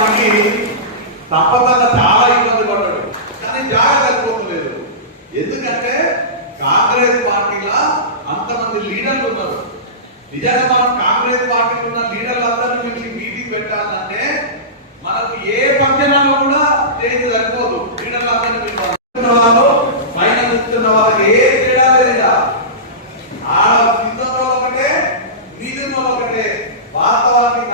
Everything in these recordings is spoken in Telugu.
మనకి తప్పకుండా చాలా ఇబ్బంది పడ్డాడు. కానీ జాగ్రత్త లేదు ఎందుకంటే కాంగ్రెస్ పార్టీలో అంతమంది లీడర్లు ఉన్నారు. నిజంగా మనం కాంగ్రెస్ పార్టీలో ఉన్న లీడర్లందరినీ పిలిచి మీటింగ్ పెట్టాలంటే మనకు ఏ పక్షణాలు కూడా చేసి సరిపోదు. లీడర్లందరినీ పిలవాలి. వాళ్ళు పైన కూర్చున్న వాళ్ళకి ఏ తేడా లేదా ఆ కిందలో ఒకటే మీదిలో ఒకటే వాస్తవానికి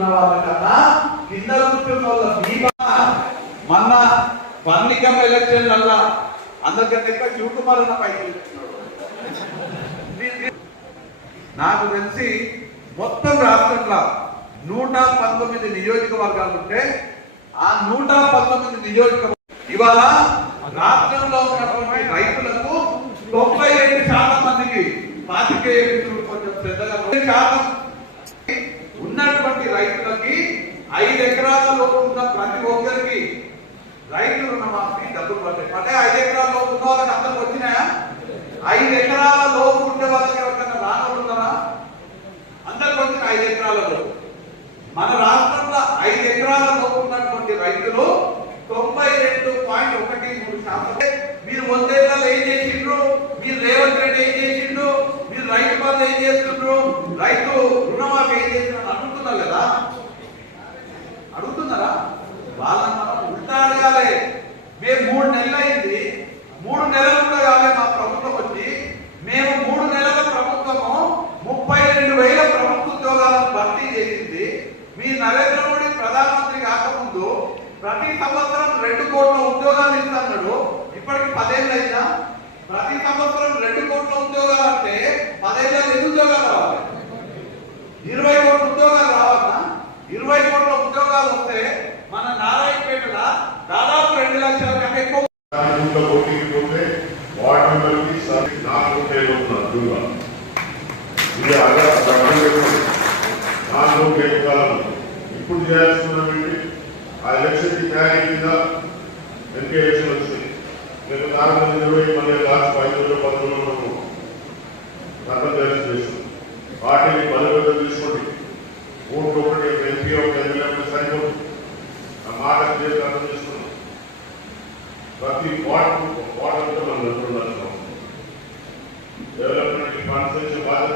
వేదిక మీద ఉన్న కింద కూర్చున్న వాళ్ళ మీ పన్నికం ఎలక్షన్ అందరికంటే ఎక్కువ శివకుమార్ అన్న పైకి నాకు తెలిసి మొత్తం రాష్ట్రంలో నూట పంతొమ్మిది నియోజకవర్గాలు ఉంటే ఆ నూట పంతొమ్మిది నియోజకవర్గం ఇవాళ రాష్ట్రంలో ఉన్నటువంటి రైతులకు తొంభై రెండు శాతం మందికి పాతికేయ కొంచెం శ్రద్ధగా శాతం ఉన్నటువంటి రైతులకి ఐదు ఎకరాల లోపు ఉన్న ప్రతి ఒక్కరికి రైతు రుణమాఫీ డబ్బులు పడతాయి. అంటే ఐదు ఎకరాల లోపు ఉన్న వాళ్ళకి అందరికి వచ్చినాయా? ఐదు ఎకరాల లోపు ఉండే వాళ్ళకి ఎవరికైనా రానోళ్ళు ఉన్నారా అందరికి వచ్చిన ఐదు ఎకరాల లోపు. మన రాష్ట్రంలో ఐదు ఎకరాల లోపు ఉన్నటువంటి రైతులు తొంభై రెండు పాయింట్ ఒకటి మూడు శాతం. మీరు వందేళ్ళలో ఏం చేసిండ్రు? మీరు రేవంత్ రెడ్డి ఏం చేసిండ్రు? మీరు రైతు బంధు ఏం చేస్తుండ్రు? రైతు రుణమాఫీ ఏం చేస్తున్నారు? మూడు నెలలు అయింది మూడు నెలలు కూడా కాలే మా ప్రభుత్వం వచ్చి. మేము మూడు నెలల ప్రభుత్వము ముప్పై రెండు వేల ప్రభుత్వ ఉద్యోగాలను భర్తీ చేసింది. మీ నరేంద్ర మోడీ ప్రధానమంత్రి కాకముందు ప్రతి సంవత్సరం రెండు కోట్ల ఉద్యోగాలు ఇస్తున్నాడు ఇప్పటికి పదేళ్ళు అయినా ప్రతి సంవత్సరం రెండు కోట్ల ఉద్యోగాలు అంటే పదేళ్ళ ఎన్ని ఉద్యోగాలు రావాలి? ఇరవై కోట్ల ఉద్యోగాలు రావాలన్నా? ఇరవై కోట్ల ఉద్యోగాలు వస్తే మన నారాయణపేటలో దాదాపు రెండు లక్షల కంటే పోతే వార్డు మెంబర్కి నాలుగు పేర్లు ఉన్నారు అడ్డుగా ఇది అలా నాలుగు పేరు కాలం. ఇప్పుడు చేయాల్సింది ఆ ఎలక్షన్ తయారీ కింద ఎంపీ ఎలక్షన్ వచ్చింది. నేను నాలుగు మంది ఇరవై ప్రతి వార్డు వార్డు అంతా మనం నిర్వహించాల్సిన అవసరం డెవలప్మెంట్ కాన్సెప్ట్ బాధ్యత